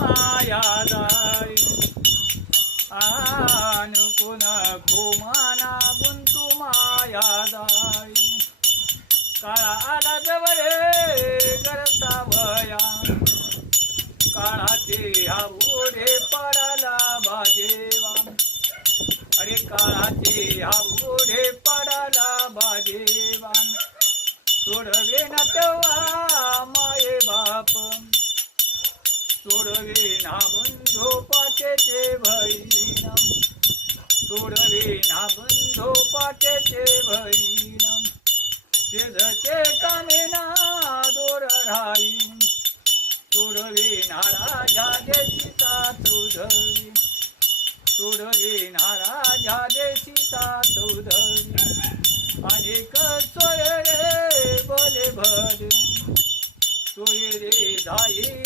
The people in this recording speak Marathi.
माया जाई नको नको माना गुंतू माया जाई काळा आला जवळे गरसावया काळाचे हा ओढे पडाला बाजेवा अरे काळाचे हा ओढे पडाला बाजेवा सोडवे ना तेव्हा माये बाप सोडवे ना बंधो पाटेचे भैना सोडवे ना बंधो पाटेचे भैना शेजचे कामे ना दोर राई सोडवे ना राजा देशीचा चौधरी सोडवे ना राजा देशीचा चौधरी अनेक सोय रे बोले भर सोय रे जाई